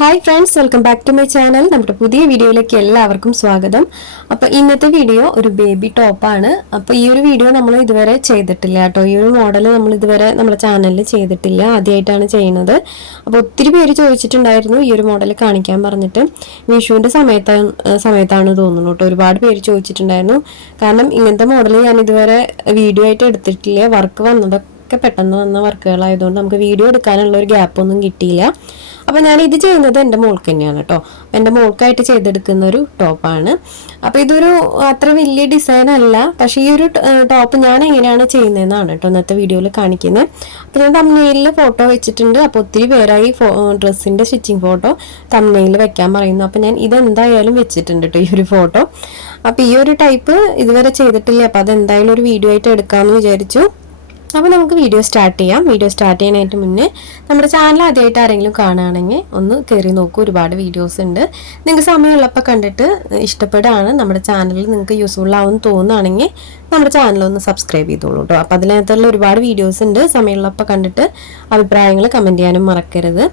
Hi friends welcome back to my channel നമ്മുടെ പുതിയ വീഡിയോയിലേക്ക് എല്ലാവർക്കും സ്വാഗതം. അപ്പോൾ ഇന്നത്തെ വീഡിയോ ഒരു ബേബി ടോപ്പാണ് അപ്പോൾ ഈ ഒരു വീഡിയോ നമ്മൾ ഇതുവരെ ചെയ്തിട്ടില്ല കേട്ടോ. ഈ ഒരു മോഡൽ നമ്മൾ ഇതുവരെ നമ്മുടെ ചാനലിൽ ചെയ്തിട്ടില്ല. ആദ്യമായിട്ടാണ് ചെയ്യുന്നത്. അപ്പോൾ ഒത്തിരി പേര് ചോദിച്ചിട്ടുണ്ടായിരുന്നു ഈ ഒരു മോഡൽ കാണിക്കാൻ പറഞ്ഞിട്ട്. വിഷുവിന്റെ സമയത്താണ് സമയത്താണ് തോന്നുന്നു കേട്ടോ. ഒരുപാട് പേര് ചോദിച്ചിട്ടുണ്ടായിരുന്നു. കാരണം ഇങ്ങനത്തെ മോഡൽ ഞാൻ ഇതുവരെ വീഡിയോ ആയിട്ട് എടുത്തിട്ടില്ല. വർക്ക് വന്നതൊക്കെ പെട്ടെന്ന് വന്ന വർക്കുകളായതുകൊണ്ട് നമുക്ക് വീഡിയോ എടുക്കാനുള്ള ഒരു ഗ്യാപ്പ് ഒന്നും കിട്ടിയില്ല. അപ്പോൾ ഞാൻ ഇത് ചെയ്യുന്നത് എന്റെ മോൾക്ക് തന്നെയാണ് കേട്ടോ എന്റെ മോൾക്കായിട്ട് ചെയ്തെടുക്കുന്ന ഒരു ടോപ്പാണ് അപ്പോൾ ഇതൊരു അത്ര വലിയ ഡിസൈൻ അല്ല. പക്ഷേ ഈ ഒരു ടോപ്പ് ഞാൻ എങ്ങനെയാണ് ചെയ്യുന്നതെന്നാണ് കേട്ടോ ഇന്നത്തെ വീഡിയോയിൽ കാണിക്കുന്നത് അപ്പോൾ ഞാൻ തമ്മനയിൽ ഫോട്ടോ വെച്ചിട്ടുണ്ട്. അപ്പോൾ ഒത്തിരി പേരായി ഡ്രസ്സിന്റെ സ്റ്റിച്ചിങ് ഫോട്ടോ തമ്മനയിൽ വെക്കാൻ പറയുന്നു. അപ്പോൾ ഞാൻ ഇതെന്തായാലും വെച്ചിട്ടുണ്ട് കേട്ടോ ഈ ഒരു ഫോട്ടോ അപ്പോൾ ഈ ഒരു ടൈപ്പ് ഇതുവരെ ചെയ്തിട്ടില്ല. അപ്പോൾ അതെന്തായാലും ഒരു വീഡിയോ ആയിട്ട് എടുക്കാമെന്ന് വിചാരിച്ചു. അപ്പോൾ നമുക്ക് വീഡിയോ സ്റ്റാർട്ട് ചെയ്യാം. വീഡിയോ സ്റ്റാർട്ട് ചെയ്യാനായിട്ട് മുന്നേ നമ്മുടെ ചാനൽ ആദ്യമായിട്ട് ആരെങ്കിലും കാണുകയാണെങ്കിൽ ഒന്ന് കയറി നോക്കൂ. ഒരുപാട് വീഡിയോസ് ഉണ്ട്. നിങ്ങൾക്ക് സമയമുള്ളപ്പോൾ കണ്ടിട്ട് ഇഷ്ടപ്പെടുകയാണ്. നമ്മുടെ ചാനലിൽ നിങ്ങൾക്ക് യൂസ്ഫുൾ ആവുമെന്ന് തോന്നുകയാണെങ്കിൽ നമ്മുടെ ചാനൽ ഒന്ന് സബ്സ്ക്രൈബ് ചെയ്തോളൂ കേട്ടോ അപ്പോൾ അതിനകത്തുള്ള ഒരുപാട് വീഡിയോസ് ഉണ്ട്. സമയമുള്ളപ്പോൾ കണ്ടിട്ട് അഭിപ്രായങ്ങൾ കമന്റ് ചെയ്യാനും മറക്കരുത്.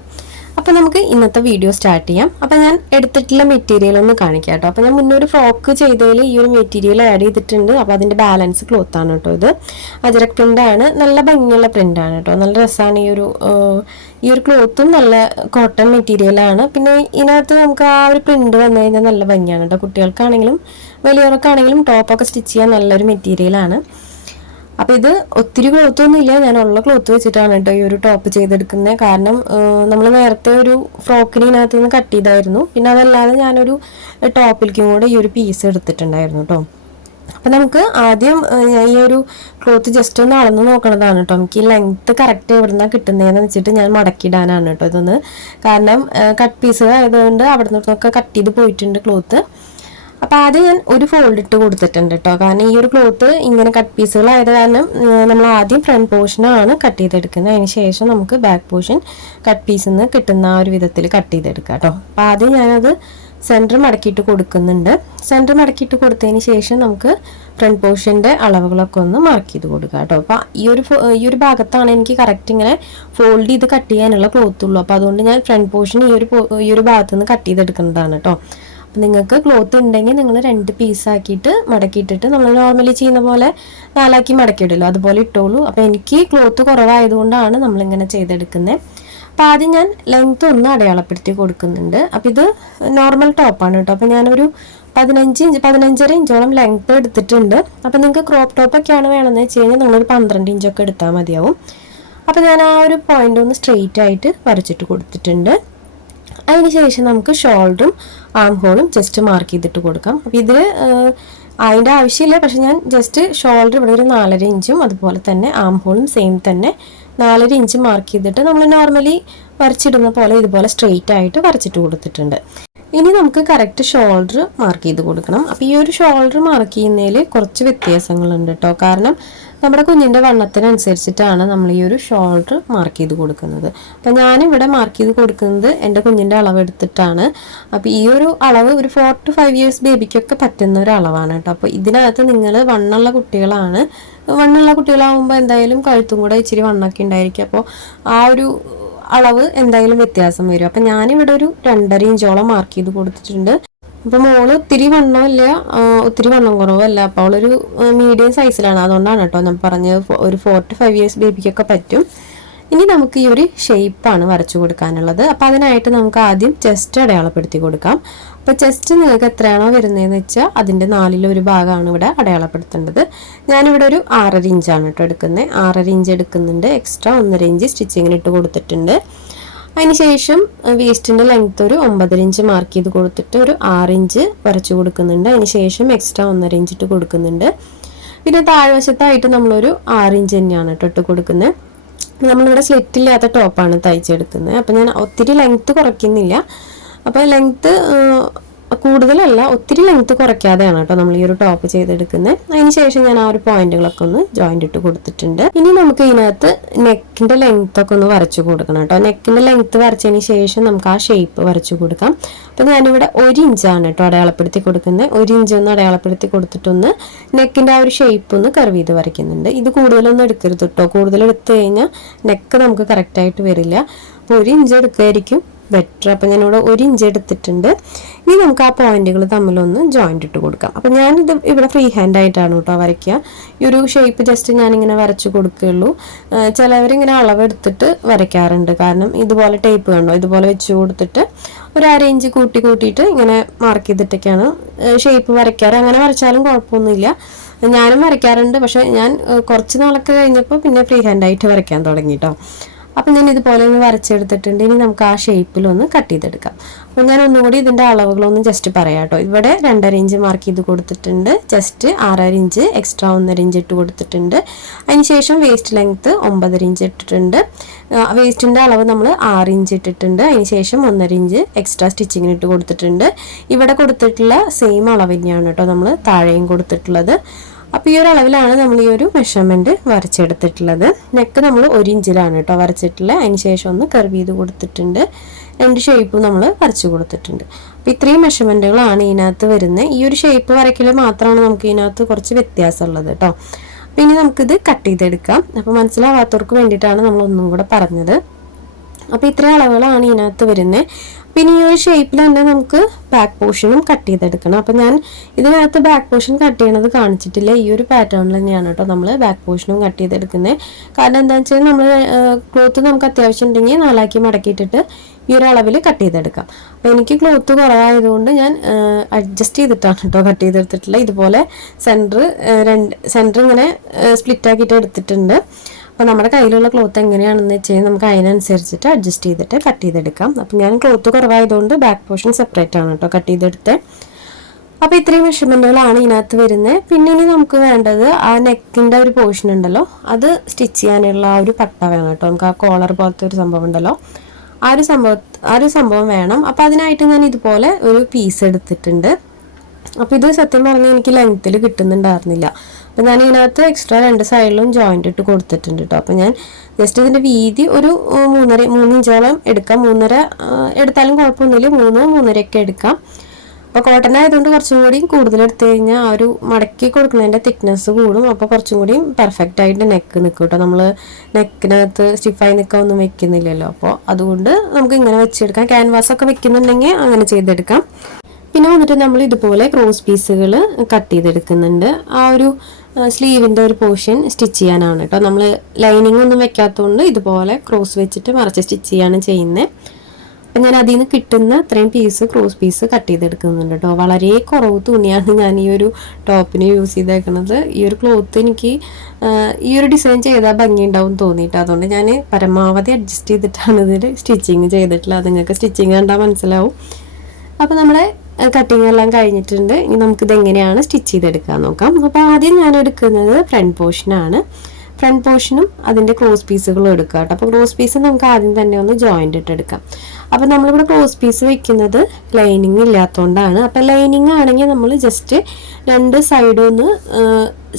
അപ്പോൾ നമുക്ക് ഇന്നത്തെ വീഡിയോ സ്റ്റാർട്ട് ചെയ്യാം. അപ്പോൾ ഞാൻ എടുത്തിട്ടുള്ള മെറ്റീരിയൽ ഒന്ന് കാണിക്കാം കേട്ടോ. അപ്പോൾ ഞാൻ മുന്നേ ഒരു ഫ്രോക്ക് ചെയ്തതിൽ ഈ ഒരു മെറ്റീരിയൽ ആഡ് ചെയ്തിട്ടുണ്ട്. അപ്പോൾ അതിന്റെ ബാലൻസ് ക്ലോത്ത് ആണ് കേട്ടോ ഇത്. അജരക് ആണ്. നല്ല ഭംഗിയുള്ള പ്രിന്റ് ആണ് കേട്ടോ. നല്ല രസമാണ് ഈ ഒരു ഈ ഒരു ക്ലോത്തും നല്ല കോട്ടൺ മെറ്റീരിയൽ ആണ്. പിന്നെ ഇതിനകത്ത് നമുക്ക് ആ ഒരു പ്രിന്റ് വന്നു കഴിഞ്ഞാൽ നല്ല ഭംഗിയാണ് കേട്ടോ. കുട്ടികൾക്കാണെങ്കിലും വലിയവർക്കാണെങ്കിലും ടോപ്പൊക്കെ സ്റ്റിച്ച് ചെയ്യാൻ നല്ലൊരു മെറ്റീരിയലാണ് അപ്പൊ ഇത് ഒത്തിരി ക്ലോത്ത് ഒന്നും ഇല്ല. ഞാൻ ഉള്ള ക്ലോത്ത് വെച്ചിട്ടാണ് കേട്ടോ ഈ ഒരു ടോപ്പ് ചെയ്തെടുക്കുന്നത് കാരണം നമ്മൾ നേരത്തെ ഒരു ഫ്രോക്കിനകത്ത് നിന്ന് കട്ട് ചെയ്തായിരുന്നു. പിന്നെ അതല്ലാതെ ഞാനൊരു ടോപ്പിലേക്കും കൂടെ ഈ ഒരു പീസ് എടുത്തിട്ടുണ്ടായിരുന്നു കേട്ടോ അപ്പം നമുക്ക് ആദ്യം ഈ ഒരു ക്ലോത്ത് ജസ്റ്റ് ഒന്ന് അളന്ന് നോക്കണതാണ് കേട്ടോ എനിക്ക് ലെങ്ത്ത് കറക്റ്റ് എവിടുന്നാണ് കിട്ടുന്നതെന്ന് വെച്ചിട്ട് ഞാൻ മടക്കിയിടാനാണ് കേട്ടോ ഇതൊന്ന്. കാരണം കട്ട് പീസ് ആയതുകൊണ്ട് അവിടെ നിന്നൊക്കെ കട്ട് ചെയ്ത് പോയിട്ടുണ്ട് ക്ലോത്ത് അപ്പോൾ ആദ്യം ഞാൻ ഒരു ഫോൾഡ് ഇട്ട് കൊടുത്തിട്ടുണ്ട് കേട്ടോ കാരണം ഈ ഒരു ക്ലോത്ത് ഇങ്ങനെ കട്ട് പീസുകളായത് കാരണം നമ്മൾ ആദ്യം ഫ്രണ്ട് പോർഷനാണ് കട്ട് ചെയ്തെടുക്കുന്നത്. അതിന് ശേഷം നമുക്ക് ബാക്ക് പോർഷൻ കട്ട് പീസിൽ നിന്ന് കിട്ടുന്ന ആ ഒരു വിധത്തിൽ കട്ട് ചെയ്തെടുക്കുക കേട്ടോ അപ്പോൾ ആദ്യം ഞാനത് സെന്റർ മടക്കിയിട്ട് കൊടുക്കുന്നുണ്ട്. സെന്റർ മടക്കിയിട്ട് കൊടുത്തതിന് ശേഷം നമുക്ക് ഫ്രണ്ട് പോർഷന്റെ അളവുകളൊക്കെ ഒന്ന് മാർക്ക് ചെയ്ത് കൊടുക്കുക കേട്ടോ അപ്പോൾ ഈ ഒരു ഈ ഒരു ഭാഗത്താണ് എനിക്ക് കറക്റ്റ് ഇങ്ങനെ ഫോൾഡ് ചെയ്ത് കട്ട് ചെയ്യാനുള്ള ക്ലോത്ത് ഉള്ളൂ. അപ്പോൾ അതുകൊണ്ട് ഞാൻ ഫ്രണ്ട് പോർഷൻ ഈ ഒരു ഈ ഒരു ഭാഗത്ത് നിന്ന് കട്ട് ചെയ്തെടുക്കുന്നതാണ് കേട്ടോ നിങ്ങൾക്ക് ക്ലോത്ത് ഉണ്ടെങ്കിൽ നിങ്ങൾ രണ്ട് പീസാക്കിയിട്ട് മടക്കിയിട്ടിട്ട് നമ്മൾ നോർമലി ചെയ്യുന്ന പോലെ നാലാക്കി മടക്കിയിടല്ലോ. അതുപോലെ ഇട്ടോളൂ. അപ്പോൾ എനിക്ക് ക്ലോത്ത് കുറവായതുകൊണ്ടാണ് നമ്മളിങ്ങനെ ചെയ്തെടുക്കുന്നത് അപ്പോൾ ആദ്യം ഞാൻ ലെങ്ത് ഒന്ന് അടയാളപ്പെടുത്തി കൊടുക്കുന്നുണ്ട്. അപ്പോൾ ഇത് നോർമൽ ടോപ്പാണ് കേട്ടോ. അപ്പോൾ ഞാനൊരു പതിനഞ്ച് ഇഞ്ച് പതിനഞ്ചര ഇഞ്ചോളം ലെങ്ത് എടുത്തിട്ടുണ്ട്. അപ്പോൾ നിങ്ങൾക്ക് ക്രോപ്പ് ടോപ്പൊക്കെയാണ് വേണമെന്ന് വെച്ച് കഴിഞ്ഞാൽ നിങ്ങളൊരു പന്ത്രണ്ട് ഇഞ്ചൊക്കെ എടുത്താൽ മതിയാവും. അപ്പോൾ ഞാൻ ആ ഒരു പോയിന്റ് ഒന്ന് സ്ട്രെയിറ്റ് ആയിട്ട് വരച്ചിട്ട് കൊടുത്തിട്ടുണ്ട്. അതിനുശേഷം നമുക്ക് ഷോൾഡറും ആം ഹോളും ജസ്റ്റ് മാർക്ക് ചെയ്തിട്ട് കൊടുക്കാം. അപ്പോൾ ഇതിൽ അതിന്റെ ആവശ്യമില്ല. പക്ഷെ ഞാൻ ജസ്റ്റ് ഷോൾഡർ ഇവിടെ ഒരു നാലര ഇഞ്ചും അതുപോലെ തന്നെ ആം ഹോളും സെയിം തന്നെ നാലര ഇഞ്ച് മാർക്ക് ചെയ്തിട്ട് നമ്മൾ നോർമലി വരച്ചിടുന്ന പോലെ ഇതുപോലെ സ്ട്രെയിറ്റ് ആയിട്ട് വരച്ചിട്ട് കൊടുത്തിട്ടുണ്ട്. ഇനി നമുക്ക് കറക്റ്റ് ഷോൾഡർ മാർക്ക് ചെയ്ത് കൊടുക്കണം. അപ്പോൾ ഈ ഒരു ഷോൾഡർ മാർക്ക് ചെയ്യുന്നതിൽ കുറച്ച് വ്യത്യാസങ്ങളുണ്ട് കേട്ടോ കാരണം നമ്മുടെ കുഞ്ഞിന്റെ വണ്ണത്തിനനുസരിച്ചിട്ടാണ് നമ്മൾ ഈ ഒരു ഷോൾഡർ മാർക്ക് ചെയ്ത് കൊടുക്കുന്നത്. അപ്പം ഞാനിവിടെ മാർക്ക് ചെയ്ത് കൊടുക്കുന്നത് എന്റെ കുഞ്ഞിന്റെ അളവ് എടുത്തിട്ടാണ്. അപ്പോൾ ഈ ഒരു അളവ് ഒരു ഫോർ ടു ഫൈവ് ഇയേഴ്സ് ബേബിക്കൊക്കെ പറ്റുന്ന ഒരു അളവാണ് കേട്ടോ. അപ്പോൾ ഇതിനകത്ത് നിങ്ങൾ വണ്ണുള്ള കുട്ടികളാണ്. വണ്ണുള്ള കുട്ടികളാകുമ്പോൾ എന്തായാലും കഴുത്തും കൂടെ ഇച്ചിരി വണ്ണൊക്കെ ഉണ്ടായിരിക്കും. അപ്പോൾ ആ ഒരു അളവ് എന്തായാലും വ്യത്യാസം വരും. അപ്പം ഞാനിവിടെ ഒരു രണ്ടര ഇഞ്ചോളം മാർക്ക് ചെയ്ത് കൊടുത്തിട്ടുണ്ട്. അപ്പോൾ മോൾ ഒത്തിരി വണ്ണമില്ല ഒത്തിരി വണ്ണം കുറവല്ല. അപ്പോൾ അവളൊരു മീഡിയം സൈസിലാണ് അതുകൊണ്ടാണ് കേട്ടോ ഞാൻ പറഞ്ഞത് ഒരു ഫോർ ടു ഫൈവ് ഇയേഴ്സ് ബേബിക്കൊക്കെ പറ്റും. ഇനി നമുക്ക് ഈ ഒരു ഷേപ്പാണ് വരച്ചു കൊടുക്കാനുള്ളത്. അപ്പോൾ അതിനായിട്ട് നമുക്ക് ആദ്യം ചെസ്റ്റ് അടയാളപ്പെടുത്തി കൊടുക്കാം. അപ്പോൾ ചെസ്റ്റ് നിങ്ങൾക്ക് എത്രയാണോ വരുന്നതെന്ന് വെച്ചാൽ അതിന്റെ നാലിലൊരു ഭാഗമാണ് ഇവിടെ അടയാളപ്പെടുത്തേണ്ടത്. ഞാനിവിടെ ഒരു ആറര ഇഞ്ചാണ് കേട്ടോ എടുക്കുന്നത് ആറര ഇഞ്ച് എടുക്കുന്നുണ്ട്. എക്സ്ട്രാ ഒന്നര ഇഞ്ച് സ്റ്റിച്ചിങ്ങിന് ഇട്ട് കൊടുത്തിട്ടുണ്ട്. അതിനുശേഷം വേസ്റ്റിന്റെ ലെങ്ത് ഒരു ഒമ്പതര ഇഞ്ച് മാർക്ക് ചെയ്ത് കൊടുത്തിട്ട് ഒരു ആറ് ഇഞ്ച് വരച്ചു കൊടുക്കുന്നുണ്ട്. അതിനുശേഷം എക്സ്ട്രാ ഒന്നര ഇഞ്ച് ഇട്ട് കൊടുക്കുന്നുണ്ട്. പിന്നെ താഴ്വശത്തായിട്ട് നമ്മളൊരു ആറ് ഇഞ്ച് തന്നെയാണ് കേട്ടോ ഇട്ട് കൊടുക്കുന്നത്. നമ്മളിവിടെ സ്ലിറ്റ് ഇല്ലാത്ത ടോപ്പാണ് തയ്ച്ചെടുക്കുന്നത്. അപ്പം ഞാൻ ഒത്തിരി ലെങ്ത്ത് കുറയ്ക്കുന്നില്ല. അപ്പോൾ ലെങ്ത്ത് കൂടുതലല്ല ഒത്തിരി ലെങ്ത്ത് കുറയ്ക്കാതെയാണ് കേട്ടോ നമ്മൾ ഈ ഒരു ടോപ്പ് ചെയ്തെടുക്കുന്നത് അതിന് ശേഷം ഞാൻ ആ ഒരു പോയിന്റുകളൊക്കെ ഒന്ന് ജോയിന്റ് ഇട്ട് കൊടുത്തിട്ടുണ്ട്. ഇനി നമുക്ക് ഇതിനകത്ത് നെക്കിന്റെ ലെങ്ത് ഒക്കെ ഒന്ന് വരച്ചു കൊടുക്കണം കേട്ടോ. നെക്കിന്റെ ലെങ്ത് വരച്ചതിന് ശേഷം നമുക്ക് ആ ഷേപ്പ് വരച്ചു കൊടുക്കാം. അപ്പൊ ഞാനിവിടെ ഒരു ഇഞ്ചാണ് കേട്ടോ അടയാളപ്പെടുത്തി കൊടുക്കുന്നത് ഒരു ഇഞ്ച് ഒന്ന് അടയാളപ്പെടുത്തി കൊടുത്തിട്ടൊന്ന് നെക്കിന്റെ ആ ഒരു ഷേപ്പ് ഒന്ന് കർവ് ചെയ്ത് വരയ്ക്കുന്നുണ്ട്. ഇത് കൂടുതലൊന്നും എടുക്കരുത് കേട്ടോ. കൂടുതൽ എടുത്തു കഴിഞ്ഞാൽ നെക്ക് നമുക്ക് കറക്റ്റ് ആയിട്ട് വരില്ല. അപ്പോൾ ഒരു ഇഞ്ച് എടുക്കുമായിരിക്കും ബെറ്റർ അപ്പം ഞാനിവിടെ ഒരു ഇഞ്ച് എടുത്തിട്ടുണ്ട്. ഇനി നമുക്ക് ആ പോയിന്റുകൾ തമ്മിലൊന്ന് ജോയിന്റ് ഇട്ട് കൊടുക്കാം. അപ്പം ഞാനിത് ഇവിടെ ഫ്രീ ഹാൻഡ് ആയിട്ടാണ് കേട്ടോ വരയ്ക്കുക. ഈ ഒരു ഷേപ്പ് ജസ്റ്റ് ഞാനിങ്ങനെ വരച്ച് കൊടുക്കുകയുള്ളൂ. ചിലവരിങ്ങനെ അളവെടുത്തിട്ട് വരയ്ക്കാറുണ്ട്. കാരണം ഇതുപോലെ ടേപ്പ് കണ്ടോ? ഇതുപോലെ വെച്ച് കൊടുത്തിട്ട് ഒരു അര ഇഞ്ച് കൂട്ടി കൂട്ടിയിട്ട് ഇങ്ങനെ മാർക്ക് ചെയ്തിട്ടൊക്കെയാണ് ഷേപ്പ് വരയ്ക്കാറ്. അങ്ങനെ വരച്ചാലും കുഴപ്പമൊന്നുമില്ല. ഞാനും വരയ്ക്കാറുണ്ട്. പക്ഷെ ഞാൻ കുറച്ച് നാളൊക്കെ കഴിഞ്ഞപ്പോൾ പിന്നെ ഫ്രീ ഹാൻഡ് ആയിട്ട് വരയ്ക്കാൻ തുടങ്ങി കേട്ടോ. അപ്പം ഞാൻ ഇതുപോലെ ഒന്ന് വരച്ചെടുത്തിട്ടുണ്ട്. ഇനി നമുക്ക് ആ ഷേപ്പിൽ ഒന്ന് കട്ട് ചെയ്തെടുക്കാം. അപ്പം ഞാൻ ഒന്നുകൂടി ഇതിന്റെ അളവുകളൊന്ന് ജസ്റ്റ് പറയാം കേട്ടോ. ഇവിടെ രണ്ടര ഇഞ്ച് മാർക്ക് ചെയ്ത് കൊടുത്തിട്ടുണ്ട്. ജസ്റ്റ് ആറര ഇഞ്ച് എക്സ്ട്രാ ഒന്നര ഇഞ്ച് ഇട്ട് കൊടുത്തിട്ടുണ്ട്. അതിനുശേഷം വേസ്റ്റ് ലെങ്ത്ത് ഒമ്പതര ഇഞ്ച് ഇട്ടിട്ടുണ്ട്. വേസ്റ്റിന്റെ അളവ് നമ്മൾ ആറ് ഇഞ്ച് ഇട്ടിട്ടുണ്ട്. അതിനുശേഷം ഒന്നര ഇഞ്ച് എക്സ്ട്രാ സ്റ്റിച്ചിങ്ങിന് ഇട്ട് കൊടുത്തിട്ടുണ്ട്. ഇവിടെ കൊടുത്തിട്ടുള്ള സെയിം അളവ് തന്നെയാണ് കേട്ടോ നമ്മൾ താഴെയും കൊടുത്തിട്ടുള്ളത്. അപ്പോൾ ഈ ഒരു അളവിലാണ് നമ്മൾ ഈ ഒരു മെഷർമെന്റ് വരച്ചെടുത്തിട്ടുള്ളത്. നെക്ക് നമ്മൾ ഒരു ഇഞ്ചിലാണ് കേട്ടോ വരച്ചിട്ടുള്ളത് അതിന് ശേഷം ഒന്ന് കർവ് ചെയ്ത് കൊടുത്തിട്ടുണ്ട്. രണ്ട് ഷേപ്പും നമ്മൾ വരച്ചു കൊടുത്തിട്ടുണ്ട്. അപ്പോൾ ഇത്രയും മെഷർമെന്റുകളാണ് ഇതിനകത്ത് വരുന്നത് ഈ ഒരു ഷേപ്പ് വരയ്ക്കൽ മാത്രമാണ് നമുക്ക് ഇതിനകത്ത് കുറച്ച് വ്യത്യാസമുള്ളത് കേട്ടോ അപ്പോൾ ഇനി നമുക്കിത് കട്ട് ചെയ്തെടുക്കാം. അപ്പോൾ മനസ്സിലാവാത്തവർക്ക് വേണ്ടിയിട്ടാണ് നമ്മൾ ഒന്നും കൂടെ പറഞ്ഞത്. അപ്പോൾ ഇത്രയും അളവുകളാണ് ഇതിനകത്ത് വരുന്നത് പിന്നെ ഈ ഒരു ഷേപ്പിൽ തന്നെ നമുക്ക് ബാക്ക് പോർഷനും കട്ട് ചെയ്തെടുക്കണം. അപ്പം ഞാൻ ഇതിനകത്ത് ബാക്ക് പോർഷൻ കട്ട് ചെയ്യണത് കാണിച്ചിട്ടില്ല. ഈ ഒരു പാറ്റേണിൽ തന്നെയാണ് കേട്ടോ നമ്മൾ ബാക്ക് പോർഷനും കട്ട് ചെയ്തെടുക്കുന്നത് കാരണം എന്താണെന്ന് വെച്ചാൽ നമ്മൾ ക്ലോത്ത് നമുക്ക് അത്യാവശ്യം ഉണ്ടെങ്കിൽ നാലാക്കി മടക്കിയിട്ടിട്ട് ഈ ഒരു അളവിൽ കട്ട് ചെയ്തെടുക്കാം. അപ്പോൾ എനിക്ക് ക്ലോത്ത് കുറവായതുകൊണ്ട് ഞാൻ അഡ്ജസ്റ്റ് ചെയ്തിട്ടാണ് കേട്ടോ കട്ട് ചെയ്തെടുത്തിട്ടുള്ളത് ഇതുപോലെ സെന്റർ രണ്ട് സെന്റർ ഇങ്ങനെ സ്പ്ലിറ്റ് ആക്കിയിട്ട് എടുത്തിട്ടുണ്ട്. അപ്പോൾ നമ്മുടെ കയ്യിലുള്ള ക്ലോത്ത് എങ്ങനെയാണെന്ന് വെച്ച് കഴിഞ്ഞാൽ നമുക്ക് അതിനനുസരിച്ചിട്ട് അഡ്ജസ്റ്റ് ചെയ്തിട്ട് കട്ട് ചെയ്തെടുക്കാം. അപ്പോൾ ഞാൻ ക്ലോത്ത് കുറവായതുകൊണ്ട് ബാക്ക് പോർഷൻ സെപ്പറേറ്റ് ആണ് കേട്ടോ കട്ട് ചെയ്തെടുത്ത്. അപ്പോൾ ഇത്രയും മെഷർമെന്റുകളാണ് ഇതിനകത്ത് വരുന്നത് പിന്നെ ഇനി നമുക്ക് വേണ്ടത് ആ നെക്കിന്റെ ഒരു പോർഷൻ ഉണ്ടല്ലോ. അത് സ്റ്റിച്ച് ചെയ്യാനുള്ള ആ ഒരു പട്ട വേണം കേട്ടോ നമുക്ക് ആ കോളർ പോലത്തെ ഒരു സംഭവം ഉണ്ടല്ലോ. ആ ഒരു സംഭവം ആ ഒരു സംഭവം വേണം. അപ്പോൾ അതിനായിട്ട് ഞാൻ ഇതുപോലെ ഒരു പീസ് എടുത്തിട്ടുണ്ട്. അപ്പോൾ ഇത് സത്യം പറഞ്ഞാൽ എനിക്ക് ലെങ്ത്തിൽ കിട്ടുന്നുണ്ടായിരുന്നില്ല. അപ്പോൾ ഞാൻ ഇതിനകത്ത് എക്സ്ട്രാ രണ്ട് സൈഡിലും ജോയിന്റ് ഇട്ട് കൊടുത്തിട്ടുണ്ട് കേട്ടോ അപ്പോൾ ഞാൻ ജസ്റ്റ് ഇതിന്റെ വീതി ഒരു മൂന്നര മൂന്ന് ഇഞ്ചോളം എടുക്കാം. മൂന്നര എടുത്താലും കുഴപ്പമൊന്നുമില്ല. മൂന്നോ മൂന്നരയൊക്കെ എടുക്കാം. അപ്പോൾ കോട്ടൺ ആയതുകൊണ്ട് കുറച്ചും കൂടി കൂടുതൽ എടുത്തു കഴിഞ്ഞാൽ ആ ഒരു മടക്കി കൊടുക്കുന്നതിന്റെ തിക്നെസ് കൂടും. അപ്പോൾ കുറച്ചും കൂടി പെർഫെക്റ്റ് ആയിട്ട് നെക്ക് നിൽക്കും കേട്ടോ നമ്മൾ നെക്കിനകത്ത് സ്റ്റിഫായി നിൽക്കാൻ ഒന്നും വെക്കുന്നില്ലല്ലോ. അപ്പോൾ അതുകൊണ്ട് നമുക്ക് ഇങ്ങനെ വെച്ചെടുക്കാം. ക്യാൻവാസ് ഒക്കെ വെക്കുന്നുണ്ടെങ്കിൽ അങ്ങനെ ചെയ്തെടുക്കാം. പിന്നെ വന്നിട്ട് നമ്മൾ ഇതുപോലെ ക്രോസ് പീസുകൾ കട്ട് ചെയ്തെടുക്കുന്നുണ്ട്. ആ ഒരു സ്ലീവിന്റെ ഒരു പോർഷൻ സ്റ്റിച്ച് ചെയ്യാനാണ് കേട്ടോ. നമ്മൾ ലൈനിങ് ഒന്നും വെക്കാത്തതുകൊണ്ട് ഇതുപോലെ ക്രോസ് വെച്ചിട്ട് മറച്ച് സ്റ്റിച്ച് ചെയ്യാണ് ചെയ്യുന്നത് അപ്പം ഞാൻ അതിൽ നിന്ന് കിട്ടുന്ന അത്രയും പീസ് ക്രോസ് പീസ് കട്ട് ചെയ്തെടുക്കുന്നുണ്ട് കേട്ടോ. വളരെ കുറവ് തുണിയാണ് ഞാൻ ഈ ഒരു ടോപ്പിന് യൂസ് ചെയ്തേക്കുന്നത് ഈ ഒരു ക്ലോത്ത് എനിക്ക് ഈ ഒരു ഡിസൈൻ ചെയ്താൽ ഭംഗി ഉണ്ടാവും തോന്നിയിട്ട്. അതുകൊണ്ട് ഞാൻ പരമാവധി അഡ്ജസ്റ്റ് ചെയ്തിട്ടാണ് ഇതിൽ സ്റ്റിച്ചിങ് ചെയ്തിട്ടുള്ളത്. അത് നിങ്ങൾക്ക് സ്റ്റിച്ചിങ് കണ്ടാൽ മനസ്സിലാവും. അപ്പോൾ നമ്മുടെ കട്ടിങ് എല്ലാം കഴിഞ്ഞിട്ടുണ്ട്. ഇനി നമുക്കിത് എങ്ങനെയാണ് സ്റ്റിച്ച് ചെയ്തെടുക്കാൻ നോക്കാം. അപ്പോൾ ആദ്യം ഞാൻ എടുക്കുന്നത് ഫ്രണ്ട് പോർഷനാണ് ഫ്രണ്ട് പോർഷനും അതിന്റെ ക്രോസ് പീസുകളും എടുക്കുക കേട്ടോ. അപ്പോൾ ക്രോസ് പീസ് നമുക്ക് ആദ്യം തന്നെ ഒന്ന് ജോയിന്റ് ഇട്ട് എടുക്കാം. അപ്പോൾ നമ്മളിവിടെ ക്രോസ് പീസ് വെക്കുന്നത് ലൈനിങ് ഇല്ലാത്തതുകൊണ്ടാണ് അപ്പോൾ ലൈനിങ് ആണെങ്കിൽ നമ്മൾ ജസ്റ്റ് രണ്ട് സൈഡും ഒന്ന്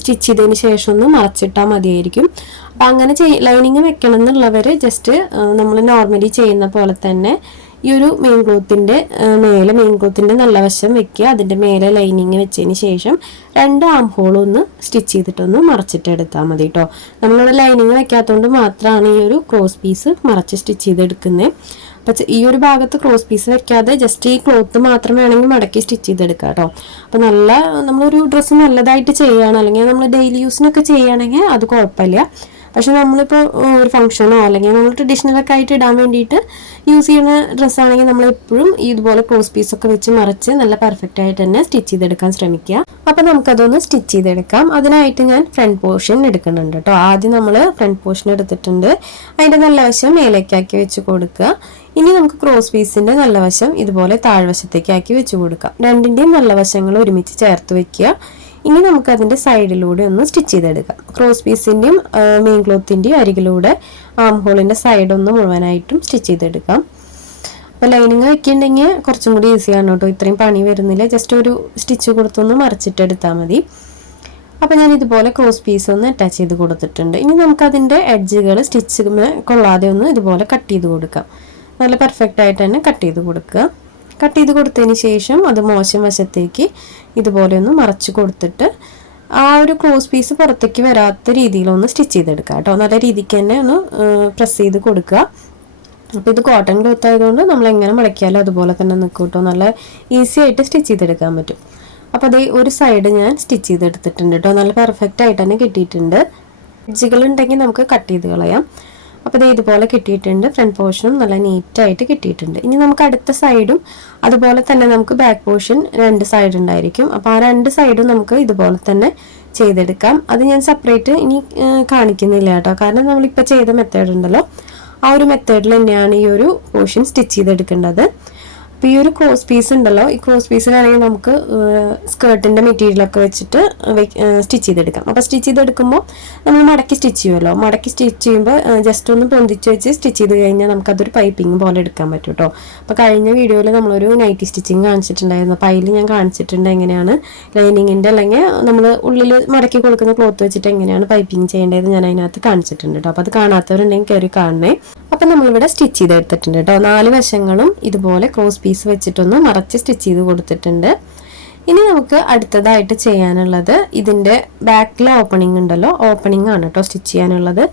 സ്റ്റിച്ച് ചെയ്തതിന് ശേഷം ഒന്ന് മറച്ചിട്ടാൽ മതിയായിരിക്കും. അപ്പം അങ്ങനെ ലൈനിങ് വെക്കണം എന്നുള്ളവർ ജസ്റ്റ് നമ്മൾ നോർമലി ചെയ്യുന്ന പോലെ തന്നെ ഈ ഒരു മെയിൻ ക്ലോത്തിന്റെ മേലെ മെയിൻ ക്ലോത്തിന്റെ നല്ല വശം വെക്കുക. അതിന്റെ മേലെ ലൈനിങ് വെച്ചതിന് ശേഷം രണ്ട് ആം ഹോളും ഒന്ന് സ്റ്റിച്ച് ചെയ്തിട്ടൊന്ന് മറച്ചിട്ട് എടുത്താൽ മതി കേട്ടോ നമ്മളിവിടെ ലൈനിങ് വെക്കാത്തതുകൊണ്ട് മാത്രമാണ് ഈ ഒരു ക്രോസ് പീസ് മറച്ച് സ്റ്റിച്ച് ചെയ്തെടുക്കുന്നത് അപ്പം ഈ ഒരു ഭാഗത്ത് ക്രോസ് പീസ് വെക്കാതെ ജസ്റ്റ് ഈ ക്ലോത്ത് മാത്രം വേണമെങ്കിൽ മടക്കി സ്റ്റിച്ച് ചെയ്തെടുക്കാം കേട്ടോ അപ്പം നല്ല നമ്മളൊരു ഡ്രസ്സ് നല്ലതായിട്ട് ചെയ്യുകയാണ് അല്ലെങ്കിൽ നമ്മൾ ഡെയിലി യൂസിനൊക്കെ ചെയ്യുകയാണെങ്കിൽ അത് കുഴപ്പമില്ല. പക്ഷെ നമ്മളിപ്പോൾ ഒരു ഫംഗ്ഷനോ അല്ലെങ്കിൽ നമ്മൾ ട്രഡീഷണലൊക്കെ ആയിട്ട് ഇടാൻ വേണ്ടിയിട്ട് യൂസ് ചെയ്യുന്ന ഡ്രസ്സാണെങ്കിൽ നമ്മൾ എപ്പോഴും ഇതുപോലെ ക്രോസ് പീസൊക്കെ വെച്ച് മറിച്ച് നല്ല പെർഫെക്റ്റ് ആയിട്ട് തന്നെ സ്റ്റിച്ച് ചെയ്തെടുക്കാൻ ശ്രമിക്കുക. അപ്പം നമുക്കതൊന്ന് സ്റ്റിച്ച് ചെയ്തെടുക്കാം. അതിനായിട്ട് ഞാൻ ഫ്രണ്ട് പോർഷൻ എടുക്കുന്നുണ്ട് കേട്ടോ. ആദ്യം നമ്മൾ ഫ്രണ്ട് പോർഷൻ എടുത്തിട്ടുണ്ട്. അതിന്റെ നല്ല വശം മേലേക്കാക്കി വെച്ച് കൊടുക്കുക. ഇനി നമുക്ക് ക്രോസ് പീസിന്റെ നല്ല വശം ഇതുപോലെ താഴ്വശത്തേക്കാക്കി വെച്ച് കൊടുക്കാം. രണ്ടിന്റെയും നല്ല വശങ്ങൾ ഒരുമിച്ച് ചേർത്ത് വെക്കുക. ഇനി നമുക്ക് അതിന്റെ സൈഡിലൂടെ ഒന്ന് സ്റ്റിച്ച് ചെയ്തെടുക്കാം. ക്രോസ് പീസിന്റെയും മെയിൻ ക്ലോത്തിന്റെയും അരികിലൂടെ ആം ഹോളിന്റെ സൈഡ് ഒന്ന് മുഴുവനായിട്ടും സ്റ്റിച്ച് ചെയ്തെടുക്കാം. അപ്പോൾ ലൈനിങ് വയ്ക്കുന്നുണ്ടെങ്കിൽ കുറച്ചും കൂടി ഈസിയാണ് കേട്ടോ. ഇത്രയും പണി വരുന്നില്ല. ജസ്റ്റ് ഒരു സ്റ്റിച്ച് കൊടുത്തൊന്ന് മറിച്ചിട്ടെടുത്താൽ മതി. അപ്പോൾ ഞാൻ ഇതുപോലെ ക്രോസ് പീസ് ഒന്ന് അറ്റാച്ച് ചെയ്ത് കൊടുത്തിട്ടുണ്ട്. ഇനി നമുക്ക് അതിന്റെ എഡ്ജുകൾ സ്റ്റിച്ച് കൊള്ളാതെ ഒന്ന് ഇതുപോലെ കട്ട് ചെയ്ത് കൊടുക്കാം. നല്ല പെർഫെക്റ്റ് ആയിട്ട് തന്നെ കട്ട് ചെയ്ത് കൊടുക്കുക. കട്ട് ചെയ്ത് കൊടുത്തതിന് ശേഷം അത് മോശം വശത്തേക്ക് ഇതുപോലെ ഒന്ന് മറച്ച് കൊടുത്തിട്ട് ആ ഒരു ക്ലോസ് പീസ് പുറത്തേക്ക് വരാത്ത രീതിയിലൊന്ന് സ്റ്റിച്ച് ചെയ്തെടുക്കുക കേട്ടോ. നല്ല രീതിക്ക് തന്നെ ഒന്ന് പ്രസ് ചെയ്ത് കൊടുക്കുക. അപ്പോൾ ഇത് കോട്ടൺ ക്ലോത്ത് ആയതുകൊണ്ട് നമ്മൾ എങ്ങനെ മടക്കിയാലും അതുപോലെ തന്നെ നിൽക്കും കേട്ടോ. നല്ല ഈസി ആയിട്ട് സ്റ്റിച്ച് ചെയ്തെടുക്കാൻ പറ്റും. അപ്പോൾ അതേ ഒരു സൈഡ് ഞാൻ സ്റ്റിച്ച് ചെയ്തെടുത്തിട്ടുണ്ട് കേട്ടോ. നല്ല പെർഫെക്റ്റ് ആയിട്ട് തന്നെ കിട്ടിയിട്ടുണ്ട്. എഡ്ജുകൾ ഉണ്ടെങ്കിൽ നമുക്ക് കട്ട് ചെയ്ത് കളയാം. അപ്പോൾ ഇത് ഇതുപോലെ കിട്ടിയിട്ടുണ്ട്. ഫ്രണ്ട് പോർഷനും നല്ല നീറ്റായിട്ട് കിട്ടിയിട്ടുണ്ട്. ഇനി നമുക്ക് അടുത്ത സൈഡും അതുപോലെ തന്നെ നമുക്ക് ബാക്ക് പോർഷൻ രണ്ട് സൈഡ് ഉണ്ടായിരിക്കും. അപ്പോൾ ആ രണ്ട് സൈഡും നമുക്ക് ഇതുപോലെ തന്നെ ചെയ്തെടുക്കാം. അത് ഞാൻ സെപ്പറേറ്റ് ഇനി കാണിക്കുന്നില്ല കേട്ടോ. കാരണം നമ്മളിപ്പോൾ ചെയ്ത മെത്തേഡ് ഉണ്ടല്ലോ. ആ ഒരു മെത്തേഡിൽ തന്നെയാണ് ഈ ഒരു പോർഷൻ സ്റ്റിച്ച് ചെയ്തെടുക്കേണ്ടത്. ഈ ഒരു ക്രോസ് പീസ് ഉണ്ടല്ലോ ഈ ക്രോസ് പീസിനാണെങ്കിൽ നമുക്ക് സ്കേർട്ടിന്റെ മെറ്റീരിയലൊക്കെ വെച്ചിട്ട് സ്റ്റിച്ച് ചെയ്തെടുക്കാം. അപ്പോൾ സ്റ്റിച്ച് ചെയ്തെടുക്കുമ്പോൾ നമ്മൾ മടക്കി സ്റ്റിച്ച് ചെയ്യുമല്ലോ. മടക്കി സ്റ്റിച്ച് ചെയ്യുമ്പോൾ ജസ്റ്റ് ഒന്ന് പൊന്തിച്ച് വെച്ച് സ്റ്റിച്ച് ചെയ്ത് കഴിഞ്ഞാൽ നമുക്കതൊരു പൈപ്പിംഗ് പോലെ എടുക്കാൻ പറ്റും കേട്ടോ അപ്പോൾ കഴിഞ്ഞ വീഡിയോയിൽ നമ്മളൊരു നൈറ്റി സ്റ്റിച്ചിങ് കാണിച്ചിട്ടുണ്ടായിരുന്നു. അപ്പോൾ അതിൽ ഞാൻ കാണിച്ചിട്ടുണ്ട് എങ്ങനെയാണ് ലൈനിങ്ങിന്റെ അല്ലെങ്കിൽ നമ്മൾ ഉള്ളിൽ മടക്കി കൊടുക്കുന്ന ക്ലോത്ത് വെച്ചിട്ട് എങ്ങനെയാണ് പൈപ്പിംഗ് ചെയ്യേണ്ടത് ഞാൻ അതിനകത്ത് കാണിച്ചിട്ടുണ്ട് കേട്ടോ അപ്പോൾ അത് കാണാത്തവരുണ്ടെങ്കിൽ കയറി കാണണേ. അപ്പം നമ്മളിവിടെ സ്റ്റിച്ച് ചെയ്തെടുത്തിട്ടുണ്ട് കേട്ടോ. നാല് വശങ്ങളും ഇതുപോലെ ക്രോസ് പീസ് വെച്ചിട്ടൊന്ന് മറച്ച് സ്റ്റിച്ച് ചെയ്ത് കൊടുത്തിട്ടുണ്ട്. ഇനി നമുക്ക് അടുത്തതായിട്ട് ചെയ്യാനുള്ളത് ഇതിന്റെ ബാക്കിലെ ഓപ്പണിംഗ് ഉണ്ടല്ലോ. ഓപ്പണിംഗ് ആണ് കേട്ടോ സ്റ്റിച്ച് ചെയ്യാനുള്ളത്.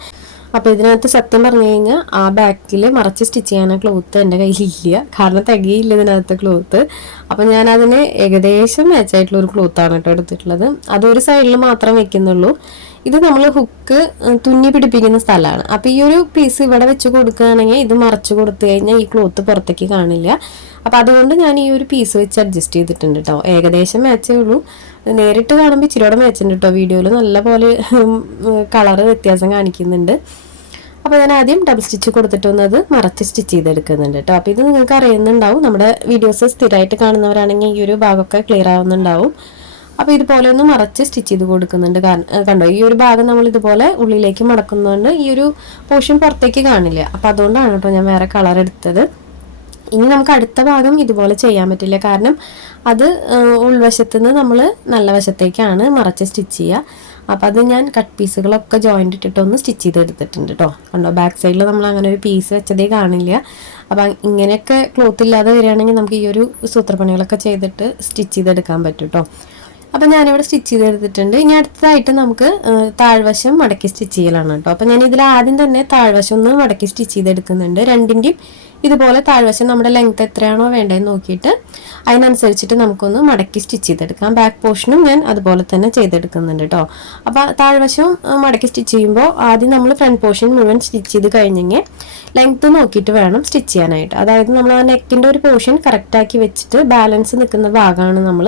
അപ്പോൾ ഇതിനകത്ത് സത്യം പറഞ്ഞു കഴിഞ്ഞാൽ ആ ബാക്കിൽ മറച്ച് സ്റ്റിച്ച് ചെയ്യാനുള്ള ക്ലോത്ത് എന്റെ കയ്യിലില്ല. കാരണം തികയില്ല ഇതിനകത്ത് ക്ലോത്ത് അപ്പോൾ ഞാൻ അതിന് ഏകദേശം മാച്ചായിട്ടുള്ള ഒരു ക്ലോത്താണ് കേട്ടോ എടുത്തിട്ടുള്ളത്. അതൊരു സൈഡിൽ മാത്രം വെക്കുന്നുള്ളൂ. ഇത് നമ്മൾ ഹുക്ക് തുന്നി പിടിപ്പിക്കുന്ന സ്ഥലമാണ്. അപ്പോൾ ഈ ഒരു പീസ് ഇവിടെ വെച്ച് കൊടുക്കുകയാണെങ്കിൽ ഇത് മറച്ചു കൊടുത്തു കഴിഞ്ഞാൽ ഈ ക്ലോത്ത് പുറത്തേക്ക് കാണില്ല. അപ്പോൾ അതുകൊണ്ട് ഞാൻ ഈ ഒരു പീസ് വെച്ച് അഡ്ജസ്റ്റ് ചെയ്തിട്ടുണ്ട് കേട്ടോ. ഏകദേശം മാച്ചേ ഉള്ളൂ. നേരിട്ട് കാണുമ്പോൾ ഇച്ചിരിയോടെ മാച്ചുണ്ട് കേട്ടോ. വീഡിയോയിൽ നല്ല പോലെ കളറ് വ്യത്യാസം കാണിക്കുന്നുണ്ട്. അപ്പോൾ ഞാൻ ആദ്യം ഡബിൾ സ്റ്റിച്ച് കൊടുത്തിട്ട് വന്നത് മറച്ച് സ്റ്റിച്ച് ചെയ്തെടുക്കുന്നുണ്ട് കേട്ടോ അപ്പോൾ ഇത് നിങ്ങൾക്ക് അറിയുന്നുണ്ടാവും. നമ്മുടെ വീഡിയോസ് സ്ഥിരമായിട്ട് കാണുന്നവരാണെങ്കിൽ ഈ ഒരു ഭാഗമൊക്കെ ക്ലിയർ ആവുന്നുണ്ടാവും. അപ്പോൾ ഇതുപോലെ ഒന്ന് മറച്ച് സ്റ്റിച്ച് ചെയ്ത് കൊടുക്കുന്നുണ്ട്. കണ്ടോ? ഈ ഒരു ഭാഗം നമ്മൾ ഇതുപോലെ ഉള്ളിലേക്ക് മടക്കുന്നതുകൊണ്ട് ഈ ഒരു പോർഷൻ പുറത്തേക്ക് കാണില്ല. അപ്പോൾ അതുകൊണ്ടാണ് കേട്ടോ ഞാൻ വേറെ കളർ എടുത്തത്. ഇനി നമുക്ക് അടുത്ത ഭാഗം ഇതുപോലെ ചെയ്യാൻ പറ്റില്ല. കാരണം അത് ഉൾവശത്ത് നിന്ന് നമ്മൾ നല്ല വശത്തേക്കാണ് മറച്ച് സ്റ്റിച്ച് ചെയ്യുക. അപ്പോൾ അത് ഞാൻ കട്ട് പീസുകളൊക്കെ ജോയിന്റ് ഇട്ടിട്ടൊന്ന് സ്റ്റിച്ച് ചെയ്ത് എടുത്തിട്ടുണ്ട് കേട്ടോ കണ്ടോ? ബാക്ക് സൈഡിൽ നമ്മൾ അങ്ങനെ ഒരു പീസ് വെച്ചതേ കാണില്ല. അപ്പം ഇങ്ങനെയൊക്കെ ക്ലോത്ത് ഇല്ലാതെ വരികയാണെങ്കിൽ നമുക്ക് ഈ ഒരു സൂത്രപ്പണികളൊക്കെ ചെയ്തിട്ട് സ്റ്റിച്ച് ചെയ്തെടുക്കാൻ പറ്റും കേട്ടോ അപ്പം ഞാനിവിടെ സ്റ്റിച്ച് ചെയ്തെടുത്തിട്ടുണ്ട്. ഇനി അടുത്തതായിട്ട് നമുക്ക് താഴ്വശം മടക്കി സ്റ്റിച്ച് ചെയ്യലാണ് കേട്ടോ. അപ്പം ഞാൻ ഇതിൽ ആദ്യം തന്നെ താഴ്വശം ഒന്ന് മടക്കി സ്റ്റിച്ച് ചെയ്തെടുക്കുന്നുണ്ട്. രണ്ടിന്റെയും ഇതുപോലെ താഴ്വശം നമ്മുടെ ലെങ്ത് എത്രയാണോ വേണ്ടതെന്ന് നോക്കിയിട്ട് അതിനനുസരിച്ചിട്ട് നമുക്കൊന്ന് മടക്കി സ്റ്റിച്ച് ചെയ്തെടുക്കാം. ബാക്ക് പോർഷനും ഞാൻ അതുപോലെ തന്നെ ചെയ്തെടുക്കുന്നുണ്ട് കേട്ടോ. അപ്പോൾ താഴ്വശം മടക്കി സ്റ്റിച്ച് ചെയ്യുമ്പോൾ ആദ്യം നമ്മൾ ഫ്രണ്ട് പോർഷൻ മുഴുവൻ സ്റ്റിച്ച് ചെയ്ത് കഴിഞ്ഞെങ്കിൽ ലെങ്ത് നോക്കിയിട്ട് വേണം സ്റ്റിച്ച് ചെയ്യാനായിട്ട്. അതായത് നമ്മൾ ആ നെക്കിന്റെ ഒരു പോർഷൻ കറക്റ്റാക്കി വെച്ചിട്ട് ബാലൻസ് നിൽക്കുന്ന ഭാഗമാണ് നമ്മൾ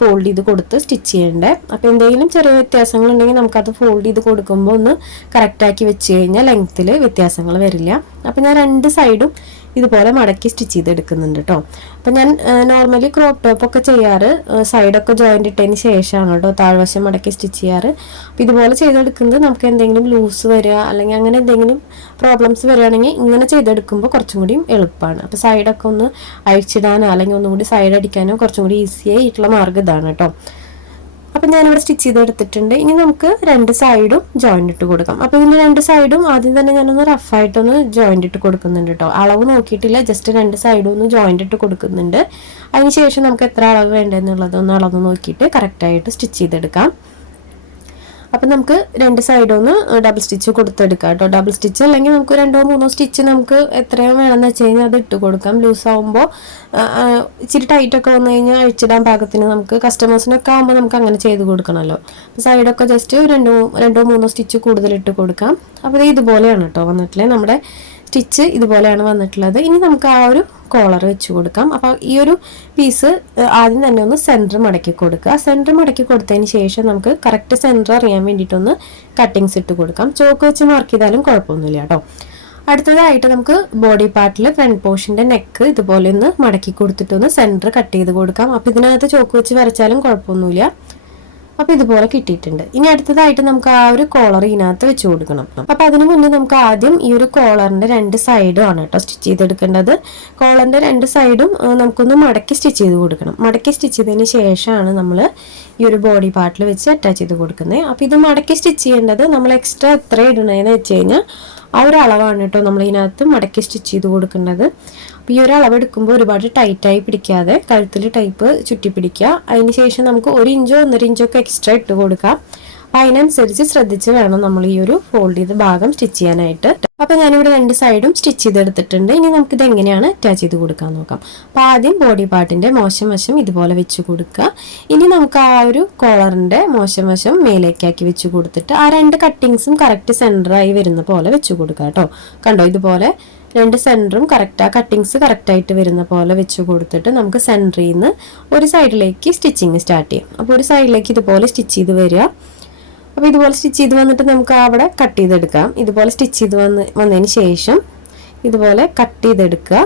ഫോൾഡ് ചെയ്ത് കൊടുത്ത് സ്റ്റിച്ച് ചെയ്യേണ്ടത് അപ്പോൾ എന്തെങ്കിലും ചെറിയ വ്യത്യാസങ്ങൾ ഉണ്ടെങ്കിൽ നമുക്കത് ഫോൾഡ് ചെയ്ത് കൊടുക്കുമ്പോൾ ഒന്ന് കറക്റ്റാക്കി വെച്ച് കഴിഞ്ഞാൽ ലെങ്ത്തിൽ വ്യത്യാസങ്ങൾ വരില്ല. അപ്പോൾ ഞാൻ രണ്ട് സൈഡും ഇതുപോലെ മടക്കി സ്റ്റിച്ച് ചെയ്തെടുക്കുന്നുണ്ട് കേട്ടോ അപ്പം ഞാൻ നോർമലി ക്രോപ്പ് ടോപ്പ് ഒക്കെ ചെയ്യാറ് സൈഡൊക്കെ ജോയിന്റ് ഇട്ടതിന് ശേഷമാണ് കേട്ടോ താഴ്വശം മടക്കി സ്റ്റിച്ച് ചെയ്യാറ്. അപ്പം ഇതുപോലെ ചെയ്തെടുക്കുന്നത് നമുക്ക് എന്തെങ്കിലും ലൂസ് വരിക അല്ലെങ്കിൽ അങ്ങനെ എന്തെങ്കിലും പ്രോബ്ലംസ് വരികയാണെങ്കിൽ ഇങ്ങനെ ചെയ്തെടുക്കുമ്പോൾ കുറച്ചും കൂടി എളുപ്പമാണ് അപ്പോൾ സൈഡൊക്കെ ഒന്ന് അഴിച്ചിടാനോ അല്ലെങ്കിൽ ഒന്നും കൂടി സൈഡ് അടിക്കാനോ കുറച്ചും കൂടി ഈസി ആയിട്ടുള്ള മാർഗം ഇതാണ് കേട്ടോ അപ്പം ഞാനിവിടെ സ്റ്റിച്ച് ചെയ്തെടുത്തിട്ടുണ്ട് ഇനി നമുക്ക് രണ്ട് സൈഡും ജോയിന്റ് ഇട്ട് കൊടുക്കാം. അപ്പോൾ ഇതിന്റെ രണ്ട് സൈഡും ആദ്യം തന്നെ ഞാനൊന്ന് റഫായിട്ടൊന്ന് ജോയിന്റ് ഇട്ട് കൊടുക്കുന്നുണ്ട് കേട്ടോ അളവ് നോക്കിയിട്ടില്ല ജസ്റ്റ് രണ്ട് സൈഡും ഒന്ന് ജോയിന്റ് ഇട്ട് കൊടുക്കുന്നുണ്ട്. അതിന് ശേഷം നമുക്ക് എത്ര അളവ് വേണ്ടതെന്നുള്ളത് ഒന്ന് അളവ് നോക്കിയിട്ട് കറക്റ്റായിട്ട് സ്റ്റിച്ച് ചെയ്തെടുക്കാം. അപ്പം നമുക്ക് രണ്ട് സൈഡൊന്ന് ഡബിൾ സ്റ്റിച്ച് കൊടുത്തെടുക്കാം കേട്ടോ ഡബിൾ സ്റ്റിച്ച് അല്ലെങ്കിൽ നമുക്ക് രണ്ടോ മൂന്നോ സ്റ്റിച്ച് നമുക്ക് എത്രയും വേണമെന്ന് വെച്ച് കഴിഞ്ഞാൽ അത് ഇട്ട് കൊടുക്കാം. ലൂസ് ആകുമ്പോൾ ഇച്ചിരി ടൈറ്റൊക്കെ വന്നു കഴിഞ്ഞാൽ അഴിച്ചിടാൻ പാകത്തിന് നമുക്ക് കസ്റ്റമേഴ്സിനൊക്കെ ആകുമ്പോൾ നമുക്ക് അങ്ങനെ ചെയ്ത് കൊടുക്കണമല്ലോ സൈഡൊക്കെ ജസ്റ്റ് രണ്ടോ രണ്ടോ മൂന്നോ സ്റ്റിച്ച് കൂടുതൽ ഇട്ട് കൊടുക്കാം. അപ്പോൾ ഇത് ഇതുപോലെയാണ് കേട്ടോ വന്നിട്ടില്ലേ നമ്മുടെ സ്റ്റിച്ച് ഇതുപോലെയാണ് വന്നിട്ടുള്ളത്. ഇനി നമുക്ക് ആ ഒരു കോളർ വെച്ച് കൊടുക്കാം. അപ്പോൾ ഈ ഒരു പീസ് ആദ്യം തന്നെ ഒന്ന് സെന്റർ മടക്കി കൊടുക്കുക. സെന്റർ മടക്കി കൊടുത്തതിന് ശേഷം നമുക്ക് കറക്റ്റ് സെന്റർ അറിയാൻ വേണ്ടിയിട്ടൊന്ന് കട്ടിങ്സ് ഇട്ട് കൊടുക്കാം. ചോക്ക് വെച്ച് മാർക്ക് ചെയ്താലും കുഴപ്പമൊന്നുമില്ല കേട്ടോ. അടുത്തതായിട്ട് നമുക്ക് ബോഡി പാർട്ടിൽ ഫ്രണ്ട് പോർഷന്റെ നെക്ക് ഇതുപോലെ ഒന്ന് മടക്കി കൊടുത്തിട്ടൊന്ന് സെന്റർ കട്ട് ചെയ്ത് കൊടുക്കാം. അപ്പോൾ ഇതിനകത്ത് ചോക്ക് വെച്ച് വരച്ചാലും കുഴപ്പമൊന്നുമില്ല. അപ്പോൾ ഇതുപോലെ കിട്ടിയിട്ടുണ്ട്. ഇനി അടുത്തതായിട്ട് നമുക്ക് ആ ഒരു കോളർ ഇതിനകത്ത് വെച്ച് കൊടുക്കണം. അപ്പോൾ അതിനു മുന്നേ നമുക്ക് ആദ്യം ഈ ഒരു കോളറിന്റെ രണ്ട് സൈഡും ആണ് കേട്ടോ സ്റ്റിച്ച് ചെയ്തെടുക്കേണ്ടത്. കോളറിന്റെ രണ്ട് സൈഡും നമുക്കൊന്ന് മടക്കി സ്റ്റിച്ച് ചെയ്ത് കൊടുക്കണം. മടക്കി സ്റ്റിച്ച് ചെയ്തതിന് ശേഷമാണ് നമ്മൾ ഈ ഒരു ബോഡി പാർട്ടിൽ വെച്ച് അറ്റാച്ച് ചെയ്ത് കൊടുക്കുന്നത് അപ്പോൾ ഇത് മടക്കി സ്റ്റിച്ച് ചെയ്യേണ്ടത് നമ്മൾ എക്സ്ട്രാ എത്ര ഇടണേന്ന് വെച്ച് കഴിഞ്ഞാൽ ആ ഒരു അളവാണ് കേട്ടോ നമ്മൾ ഇതിനകത്ത് മടക്കി സ്റ്റിച്ച് ചെയ്ത് കൊടുക്കേണ്ടത് അപ്പോൾ ഈ ഒരു അളവ് എടുക്കുമ്പോൾ ഒരുപാട് ടൈറ്റായി പിടിക്കാതെ കഴുത്തിൽ ടൈപ്പ് ചുറ്റി പിടിക്കുക അതിന് ശേഷം നമുക്ക് ഒരു ഇഞ്ചോ ഒന്നര ഇഞ്ചോ ഒക്കെ എക്സ്ട്രാ ഇട്ട് കൊടുക്കാം. അപ്പം അതിനനുസരിച്ച് ശ്രദ്ധിച്ച് വേണം നമ്മൾ ഈ ഒരു ഫോൾഡ് ചെയ്ത ഭാഗം സ്റ്റിച്ച് ചെയ്യാനായിട്ട്. അപ്പം ഞാനിവിടെ രണ്ട് സൈഡും സ്റ്റിച്ച് ചെയ്തെടുത്തിട്ടുണ്ട്. ഇനി നമുക്കിത് എങ്ങനെയാണ് അറ്റാച്ച് ചെയ്ത് കൊടുക്കാൻ നോക്കാം. അപ്പോൾ ആദ്യം ബോഡി പാർട്ടിന്റെ മോശം വശം ഇതുപോലെ വെച്ച് കൊടുക്കുക. ഇനി നമുക്ക് ആ ഒരു കോളറിന്റെ മോശം വശം മേലേക്കാക്കി വെച്ച് കൊടുത്തിട്ട് ആ രണ്ട് കട്ടിങ്സും കറക്റ്റ് സെന്ററായി വരുന്ന പോലെ വെച്ച് കൊടുക്കുക കേട്ടോ. കണ്ടോ? ഇതുപോലെ രണ്ട് സെന്ററും കറക്റ്റ് ആ കട്ടിങ്സ് കറക്റ്റായിട്ട് വരുന്ന പോലെ വെച്ച് കൊടുത്തിട്ട് നമുക്ക് സെന്ററിൽ നിന്ന് ഒരു സൈഡിലേക്ക് സ്റ്റിച്ചിങ് സ്റ്റാർട്ട് ചെയ്യാം. അപ്പോൾ ഒരു സൈഡിലേക്ക് ഇതുപോലെ സ്റ്റിച്ച് ചെയ്ത് വരിക. അപ്പോൾ ഇതുപോലെ സ്റ്റിച്ച് ചെയ്ത് വന്നിട്ട് നമുക്ക് അവിടെ കട്ട് ചെയ്തെടുക്കാം. ഇതുപോലെ സ്റ്റിച്ച് ചെയ്ത് വന്ന് വന്നതിന് ശേഷം ഇതുപോലെ കട്ട് ചെയ്തെടുക്കുക.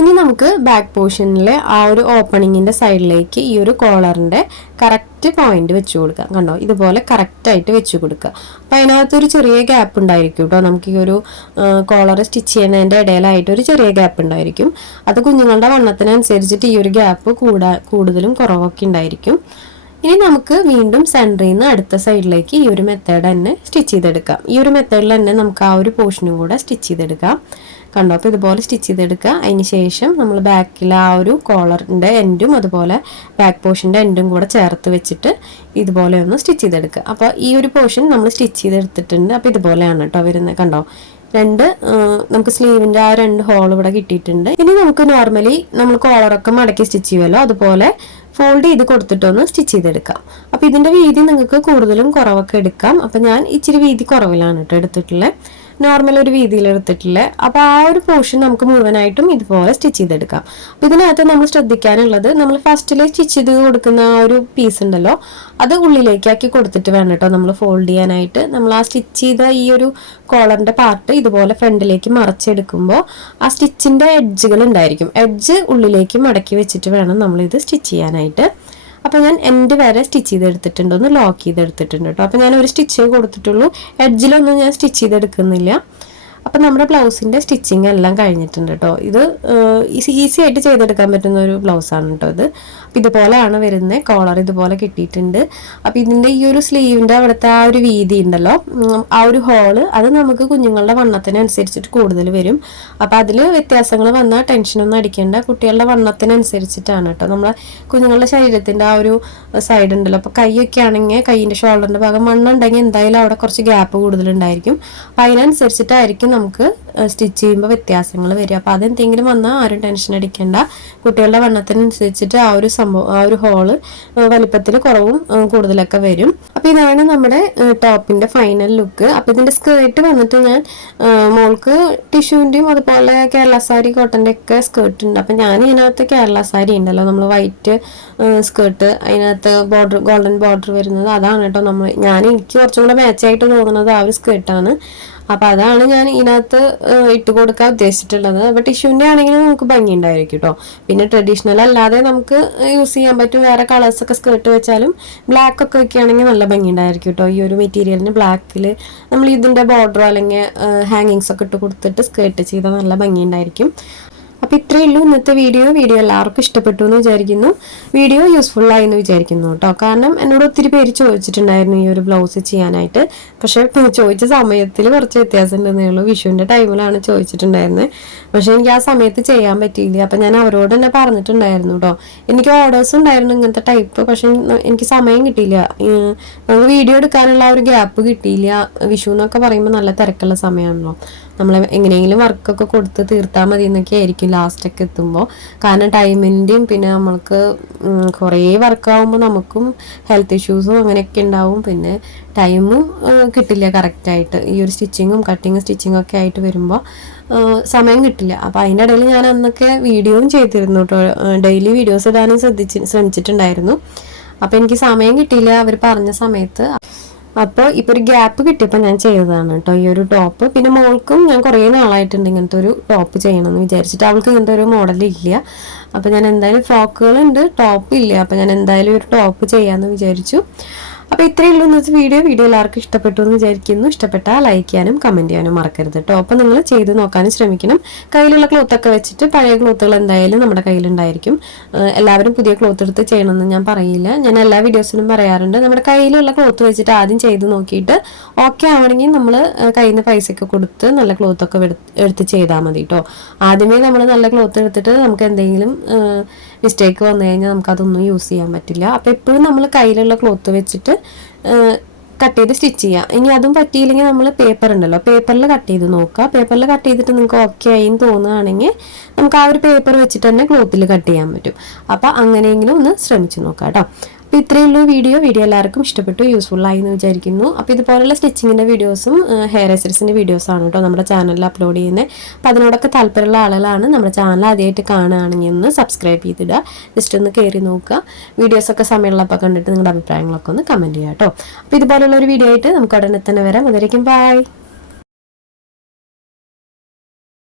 ഇനി നമുക്ക് ബാക്ക് പോർഷനിലെ ആ ഒരു ഓപ്പണിങ്ങിന്റെ സൈഡിലേക്ക് ഈ ഒരു കോളറിന്റെ കറക്റ്റ് പോയിന്റ് വെച്ച് കൊടുക്കാം കണ്ടോ? ഇതുപോലെ കറക്റ്റായിട്ട് വെച്ച് കൊടുക്കുക. അപ്പോൾ അതിനകത്തൊരു ചെറിയ ഗ്യാപ്പ് ഉണ്ടായിരിക്കും കേട്ടോ നമുക്ക് ഈ ഒരു കോളർ സ്റ്റിച്ച് ചെയ്യുന്നതിന്റെ ഇടയിലായിട്ട് ഒരു ചെറിയ ഗ്യാപ്പ് ഉണ്ടായിരിക്കും. അത് കുഞ്ഞുങ്ങളുടെ വണ്ണത്തിനനുസരിച്ചിട്ട് ഈ ഒരു ഗ്യാപ്പ് കൂടാ കൂടുതലും കുറവൊക്കെ ഉണ്ടായിരിക്കും. ഇനി നമുക്ക് വീണ്ടും സെന്ററിൽ നിന്ന് അടുത്ത സൈഡിലേക്ക് ഈ ഒരു മെത്തേഡ് തന്നെ സ്റ്റിച്ച് ചെയ്തെടുക്കാം. ഈ ഒരു മെത്തേഡിൽ തന്നെ നമുക്ക് ആ ഒരു പോർഷനും കൂടെ സ്റ്റിച്ച് ചെയ്തെടുക്കാം. കണ്ടോ? അപ്പോൾ ഇതുപോലെ സ്റ്റിച്ച് ചെയ്തെടുക്കുക. അതിന് ശേഷം നമ്മൾ ബാക്കിൽ ആ ഒരു കോളറിന്റെ എൻഡും അതുപോലെ ബാക്ക് പോർഷന്റെ എൻഡും കൂടെ ചേർത്ത് വെച്ചിട്ട് ഇതുപോലെ ഒന്ന് സ്റ്റിച്ച് ചെയ്തെടുക്കുക. അപ്പോൾ ഈ ഒരു പോർഷൻ നമ്മൾ സ്റ്റിച്ച് ചെയ്തെടുത്തിട്ടുണ്ട്. അപ്പോൾ ഇതുപോലെയാണ് കേട്ടോ വരുന്നത്. കണ്ടോ? രണ്ട് നമുക്ക് സ്ലീവിന്റെ ആ രണ്ട് ഹോൾ ഇവിടെ കിട്ടിയിട്ടുണ്ട്. ഇനി നമുക്ക് നോർമലി നമ്മൾ കോളറൊക്കെ മടക്കി സ്റ്റിച്ച് ചെയ്യുമല്ലോ അതുപോലെ ഫോൾഡ് ചെയ്ത് കൊടുത്തിട്ടൊന്ന് സ്റ്റിച്ച് ചെയ്തെടുക്കാം. അപ്പോൾ ഇതിന്റെ വീതി നിങ്ങൾക്ക് കൂടുതലും കുറവൊക്കെ എടുക്കാം. അപ്പോൾ ഞാൻ ഇച്ചിരി വീതി കുറവിലാണ് കേട്ടോ എടുത്തിട്ടുള്ളത് നോർമൽ ഒരു രീതിയിൽ എടുത്തിട്ടില്ലേ? അപ്പോൾ ആ ഒരു പോർഷൻ നമുക്ക് മുഴുവനായിട്ടും ഇതുപോലെ സ്റ്റിച്ച് ചെയ്തെടുക്കാം. അപ്പോൾ ഇതിനകത്ത് നമ്മൾ ശ്രദ്ധിക്കാനുള്ളത് നമ്മൾ ഫസ്റ്റിൽ സ്റ്റിച്ച് ചെയ്ത് കൊടുക്കുന്ന ആ ഒരു പീസ് ഉണ്ടല്ലോ അത് ഉള്ളിലേക്കാക്കി കൊടുത്തിട്ട് വേണം കേട്ടോ നമ്മൾ ഫോൾഡ് ചെയ്യാനായിട്ട്. നമ്മൾ ആ സ്റ്റിച്ച് ചെയ്ത ഈ ഒരു കോളറിന്റെ പാർട്ട് ഇതുപോലെ ഫ്രണ്ടിലേക്ക് മറച്ചെടുക്കുമ്പോൾ ആ സ്റ്റിച്ചിന്റെ എഡ്ജുകൾ ഉണ്ടായിരിക്കും. എഡ്ജ് ഉള്ളിലേക്ക് മടക്കി വെച്ചിട്ട് വേണം നമ്മൾ ഇത് സ്റ്റിച്ച് ചെയ്യാനായിട്ട്. അപ്പോൾ ഞാൻ എന്റെ വരെ സ്റ്റിച്ച് ചെയ്തെടുത്തിട്ടുണ്ട്. ഒന്ന് ലോക്ക് ചെയ്തെടുത്തിട്ടുണ്ട് കേട്ടോ അപ്പോൾ ഞാൻ ഒരു സ്റ്റിച്ചേ കൊടുത്തിട്ടുള്ളൂ. എഡ്ജിലൊന്നും ഞാൻ സ്റ്റിച്ച് ചെയ്തെടുക്കുന്നില്ല. അപ്പം നമ്മുടെ ബ്ലൗസിന്റെ സ്റ്റിച്ചിങ് എല്ലാം കഴിഞ്ഞിട്ടുണ്ട് കേട്ടോ ഇത് ഈസി ആയിട്ട് ചെയ്തെടുക്കാൻ പറ്റുന്ന ഒരു ബ്ലൗസാണ് കേട്ടോ ഇത്. അപ്പം ഇതുപോലെയാണ് വരുന്നത് കോളർ ഇതുപോലെ കിട്ടിയിട്ടുണ്ട്. അപ്പം ഇതിന്റെ ഈ ഒരു സ്ലീവിന്റെ അവിടുത്തെ ആ ഒരു വീതി ഉണ്ടല്ലോ. ആ ഒരു ഹോൾ അത് നമുക്ക് കുഞ്ഞുങ്ങളുടെ വണ്ണത്തിനനുസരിച്ചിട്ട് കൂടുതൽ വരും. അപ്പം അതിൽ വ്യത്യാസങ്ങൾ വന്നാൽ ടെൻഷനൊന്നും അടിക്കേണ്ട. കുട്ടികളുടെ വണ്ണത്തിനനുസരിച്ചിട്ടാണ് കേട്ടോ. നമ്മളെ കുഞ്ഞുങ്ങളുടെ ശരീരത്തിന്റെ ആ ഒരു സൈഡ് ഉണ്ടല്ലോ. അപ്പോൾ കൈയൊക്കെ ആണെങ്കിൽ കൈയിന്റെ ഷോൾഡറിന്റെ ഭാഗം മണ്ണുണ്ടെങ്കിൽ എന്തായാലും അവിടെ കുറച്ച് ഗ്യാപ്പ് കൂടുതലുണ്ടായിരിക്കും അപ്പം അതിനനുസരിച്ചിട്ടായിരിക്കും നമുക്ക് സ്റ്റിച്ച് ചെയ്യുമ്പോൾ വ്യത്യാസങ്ങൾ വരും അപ്പോൾ അതെന്തെങ്കിലും വന്നാൽ ആരും ടെൻഷൻ അടിക്കേണ്ട. കുട്ടികളുടെ വണ്ണത്തിനനുസരിച്ചിട്ട് ആ ഒരു സംഭവം ആ ഒരു ഹോൾ വലിപ്പത്തിൽ കുറവും കൂടുതലൊക്കെ വരും. അപ്പോൾ ഇതാണ് നമ്മുടെ ടോപ്പിന്റെ ഫൈനൽ ലുക്ക് അപ്പോൾ ഇതിന്റെ സ്കേർട്ട് വന്നിട്ട് ഞാൻ മോൾക്ക് ടിഷ്യൂവിന്റെയും അതുപോലെ കേരള സാരി കോട്ടന്റെ ഒക്കെ സ്കേർട്ട് ഉണ്ട്. അപ്പം ഞാൻ ഇതിനകത്ത് കേരള സാരി ഉണ്ടല്ലോ. നമ്മൾ വൈറ്റ് സ്കേർട്ട് അതിനകത്ത് ബോർഡർ ഗോൾഡൻ ബോർഡർ വരുന്നത് അതാണ് കേട്ടോ നമ്മൾ ഞാൻ എനിക്ക് കുറച്ചും കൂടെ മാച്ചായിട്ട് തോന്നുന്നത് ആ ഒരു സ്കേർട്ടാണ് അപ്പോൾ അതാണ് ഞാൻ ഇതിനകത്ത് ഇട്ട് കൊടുക്കാൻ ഉദ്ദേശിച്ചിട്ടുള്ളത്. അപ്പോൾ ടിഷ്യൂവിന്റെ ആണെങ്കിലും നമുക്ക് ഭംഗി ഉണ്ടായിരിക്കും കേട്ടോ പിന്നെ ട്രഡീഷണൽ അല്ലാതെ നമുക്ക് യൂസ് ചെയ്യാൻ പറ്റും. വേറെ കളേഴ്സ് ഒക്കെ സ്കേർട്ട് വെച്ചാലും ബ്ലാക്ക് ഒക്കെ വെക്കുകയാണെങ്കിൽ നല്ല ഭംഗി ഉണ്ടായിരിക്കും കേട്ടോ ഈ ഒരു മെറ്റീരിയലിന് ബ്ലാക്കിൽ നമ്മൾ ഇതിന്റെ ബോർഡറോ അല്ലെങ്കിൽ ഹാങ്ങിങ്സ് ഒക്കെ ഇട്ട് കൊടുത്തിട്ട് സ്കേർട്ട് ചെയ്താൽ നല്ല ഭംഗി ഉണ്ടായിരിക്കും അപ്പോൾ ഇത്രയേ ഉള്ളൂ ഇന്നത്തെ വീഡിയോ. വീഡിയോ എല്ലാവർക്കും ഇഷ്ടപ്പെട്ടു എന്ന് വിചാരിക്കുന്നു. വീഡിയോ യൂസ്ഫുൾ എന്ന് വിചാരിക്കുന്നു കേട്ടോ. കാരണം എന്നോട് ഒത്തിരി പേര് ചോദിച്ചിട്ടുണ്ടായിരുന്നു ഈ ഒരു ബ്ലൗസ് ചെയ്യാനായിട്ട്. പക്ഷേ ചോദിച്ച സമയത്തിൽ കുറച്ച് വ്യത്യാസം ഉണ്ടെന്നേ ഉള്ളൂ. വിഷുവിന്റെ ടൈമിലാണ് ചോദിച്ചിട്ടുണ്ടായിരുന്നത് പക്ഷേ എനിക്ക് ആ സമയത്ത് ചെയ്യാൻ പറ്റിയില്ല. അപ്പം ഞാൻ അവരോട് തന്നെ പറഞ്ഞിട്ടുണ്ടായിരുന്നു കേട്ടോ. എനിക്ക് ഓർഡേഴ്സ് ഉണ്ടായിരുന്നു ഇങ്ങനത്തെ ടൈപ്പ് പക്ഷേ എനിക്ക് സമയം കിട്ടിയില്ല. നമുക്ക് വീഡിയോ എടുക്കാനുള്ള ഒരു ഗ്യാപ്പ് കിട്ടിയില്ല. വിഷു എന്നൊക്കെ പറയുമ്പോൾ നല്ല തിരക്കുള്ള സമയമാണല്ലോ. നമ്മൾ എങ്ങനെയെങ്കിലും വർക്കൊക്കെ കൊടുത്ത് തീർത്താൽ മതി എന്നൊക്കെ ആയിരിക്കും ലാസ്റ്റൊക്കെ എത്തുമ്പോൾ കാരണം ടൈമിന്റെയും പിന്നെ നമ്മൾക്ക് കുറേ വർക്കാവുമ്പോൾ നമുക്കും ഹെൽത്ത് ഇഷ്യൂസും അങ്ങനെയൊക്കെ ഉണ്ടാവും. പിന്നെ ടൈമും കിട്ടില്ല കറക്റ്റായിട്ട് ഈ ഒരു സ്റ്റിച്ചിങ്ങും കട്ടിങ്ങും സ്റ്റിച്ചിങ്ങും ഒക്കെ ആയിട്ട് വരുമ്പോൾ സമയം കിട്ടില്ല. അപ്പോൾ അതിന്റെ ഇടയിൽ ഞാൻ അന്നൊക്കെ വീഡിയോയും ചെയ്തിരുന്നു കേട്ടോ ഡെയിലി വീഡിയോസ് ഇടാനും ശ്രദ്ധിച്ച് ശ്രമിച്ചിട്ടുണ്ടായിരുന്നു. അപ്പോൾ എനിക്ക് സമയം കിട്ടിയില്ല. അവർ പറഞ്ഞ സമയത്ത് അപ്പോൾ ഇപ്പോൾ ഒരു ഗ്യാപ്പ് കിട്ടിയപ്പോൾ ഞാൻ ചെയ്തതാണ് കേട്ടോ. ഈ ഒരു ടോപ്പ് പിന്നെ മോൾക്കും ഞാൻ കുറേ നാളായിട്ടുണ്ട് ഇങ്ങനത്തെ ഒരു ടോപ്പ് ചെയ്യണമെന്ന് വിചാരിച്ചിട്ട്. അവൾക്ക് ഇങ്ങനത്തെ ഒരു മോഡൽ ഇല്ല. അപ്പോൾ ഞാൻ എന്തായാലും ഫ്രോക്കുകളുണ്ട് ടോപ്പ് ഇല്ല. അപ്പോൾ ഞാൻ എന്തായാലും ഒരു ടോപ്പ് ചെയ്യാമെന്ന് വിചാരിച്ചു. അപ്പോൾ ഇത്രയേ ഉള്ളൂ ഇന്നത്തെ വീഡിയോ വീഡിയോ എല്ലാവർക്കും ഇഷ്ടപ്പെട്ടു എന്ന് വിചാരിക്കുന്നു. ഇഷ്ടപ്പെട്ടാൽ ലൈക്ക് ചെയ്യാനും കമന്റ് ചെയ്യാനും മറക്കരുത് കേട്ടോ അപ്പോൾ നിങ്ങൾ ചെയ്ത് നോക്കാനും ശ്രമിക്കണം. കയ്യിലുള്ള ക്ലോത്തൊക്കെ വെച്ചിട്ട് പഴയ ക്ലോത്തുകൾ എന്തായാലും നമ്മുടെ കയ്യിലുണ്ടായിരിക്കും എല്ലാവരും പുതിയ ക്ലോത്ത് എടുത്ത് ചെയ്യണമെന്ന് ഞാൻ പറയില്ല. ഞാൻ എല്ലാ വീഡിയോസിലും പറയാറുണ്ട്. നമ്മുടെ കയ്യിലുള്ള ക്ലോത്ത് വെച്ചിട്ട് ആദ്യം ചെയ്ത് നോക്കിയിട്ട് ഓക്കെ ആവണമെങ്കിൽ നമ്മൾ കയ്യിൽ നിന്ന് പൈസയൊക്കെ കൊടുത്ത് നല്ല ക്ലോത്തൊക്കെ എടുത്ത് ചെയ്താൽ മതി കേട്ടോ ആദ്യമേ നമ്മൾ നല്ല ക്ലോത്ത് എടുത്തിട്ട് നമുക്ക് എന്തെങ്കിലും മിസ്റ്റേക്ക് വന്നു കഴിഞ്ഞാൽ നമുക്കതൊന്നും യൂസ് ചെയ്യാൻ പറ്റില്ല. അപ്പോൾ എപ്പോഴും നമ്മൾ കയ്യിലുള്ള ക്ലോത്ത് വെച്ചിട്ട് കട്ട് ചെയ്ത് സ്റ്റിച്ച് ചെയ്യാം. ഇനി അതും പറ്റിയില്ലെങ്കിൽ നമ്മൾ പേപ്പർ ഉണ്ടല്ലോ. പേപ്പറിൽ കട്ട് ചെയ്ത് നോക്കുക. പേപ്പറിൽ കട്ട് ചെയ്തിട്ട് നിങ്ങൾക്ക് ഓക്കെ ആയി എന്ന് തോന്നുകയാണെങ്കിൽ നമുക്ക് ആ ഒരു പേപ്പർ വെച്ചിട്ട് തന്നെ ക്ലോത്തിൽ കട്ട് ചെയ്യാൻ പറ്റും. അപ്പോൾ അങ്ങനെയെങ്കിലും ഒന്ന് ശ്രമിച്ചു നോക്കാം കേട്ടോ അപ്പോൾ ഇത്രയേ ഉള്ളൂ വീഡിയോ വീഡിയോ എല്ലാവർക്കും ഇഷ്ടപ്പെട്ടു യൂസ്ഫുൾ ആയി എന്ന് വിചാരിക്കുന്നു. അപ്പോൾ ഇതുപോലുള്ള സ്റ്റിച്ചിങ്ങിന്റെ വീഡിയോസും ഹെയർ എസറീസിന്റെ വീഡിയോസാണ് കേട്ടോ നമ്മുടെ ചാനലിൽ അപ്ലോഡ് ചെയ്യുന്നത് അപ്പോൾ അതിനോടൊക്കെ താല്പര്യമുള്ള ആളുകളാണ് നമ്മുടെ ചാനൽ ആദ്യമായിട്ട് കാണുകയാണെങ്കിൽ ഒന്ന് സബ്സ്ക്രൈബ് ചെയ്തിടുക. ജസ്റ്റ് ഒന്ന് കയറി നോക്കുക. വീഡിയോസൊക്കെ സമയമുള്ളപ്പോൾ കണ്ടിട്ട് നിങ്ങളുടെ അഭിപ്രായങ്ങളൊക്കെ ഒന്ന് കമന്റ് ചെയ്യാം കേട്ടോ അപ്പോൾ ഇതുപോലുള്ള ഒരു വീഡിയോ ആയിട്ട് നമുക്ക് ഉടനെ തന്നെ വരാം. അതായിരിക്കും ബൈ